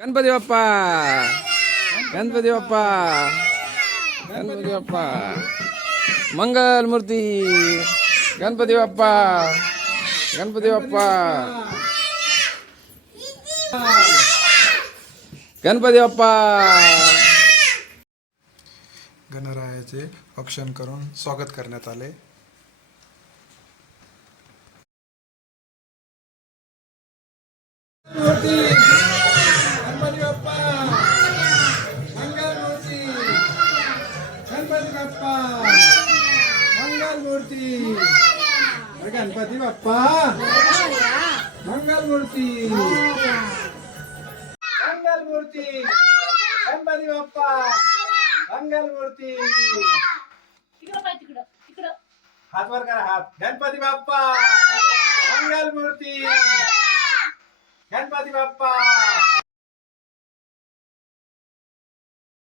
गणपती बाप्पा गणपती बाप्पा गणपती बाप्पा मंगल मूर्ती गणपती बाप्पा गणपती बाप्पा गणपती बाप्पा गणरायाचे औक्षण करून स्वागत करण्यात आले मूर्ती. गणपती बाप्पा. मंगल मूर्ती. मंगल मूर्ती. गणपती बाप्पा. मंगल मूर्ती. हात वर करा हात. गणपती बाप्पा. मंगल मूर्ती. गणपती बाप्पा.